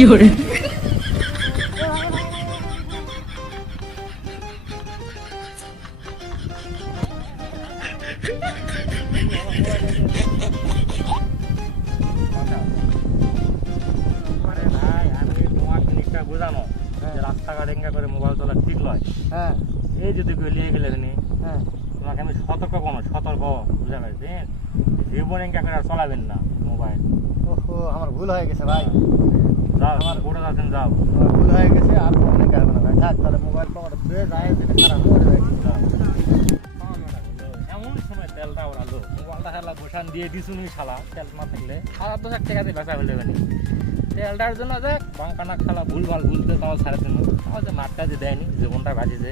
fiore, আরে ভাই আমি তোমার জিনিসটা বুঝানো যে রাস্তাঘাট এঙ্গা করে মোবাইল তোলা ঠিক নয়। হ্যাঁ এই যদি গলিয়ে গেলে নি হ্যাঁ তোমাকে আমি সতর্ক বুঝা পারছেন, জীবন এঙ্গা করে আর চলাবেন না মোবাইল। ওহো আমার ভুল হয়ে গেছে ভাই, যাও আমার গোটা যাচ্ছেন যাও। আমার ভুল হয়ে গেছে আর কোনোদিন করবো না ভাই। থাক তাহলে মোবাইল পকেটে ধুয়ে যায় যেটা খারাপ হয়ে যাচ্ছে। যাও। এমন সময় তেলটা ওরালো মোবাইলটা খেলা বসান দিয়ে দিছুনি শালা, তেল না থাকলে খারাপ তো এক টাকাতে বেচা ফেলে দেবেনি। তেলটার জন্য দেখ বাঙ্কানা খেলা ভুলভাল ভুলতে তাও ছাড়ে দিন, তাও যে মাঠটা যে দেয়নি জীবনটা বাজে যে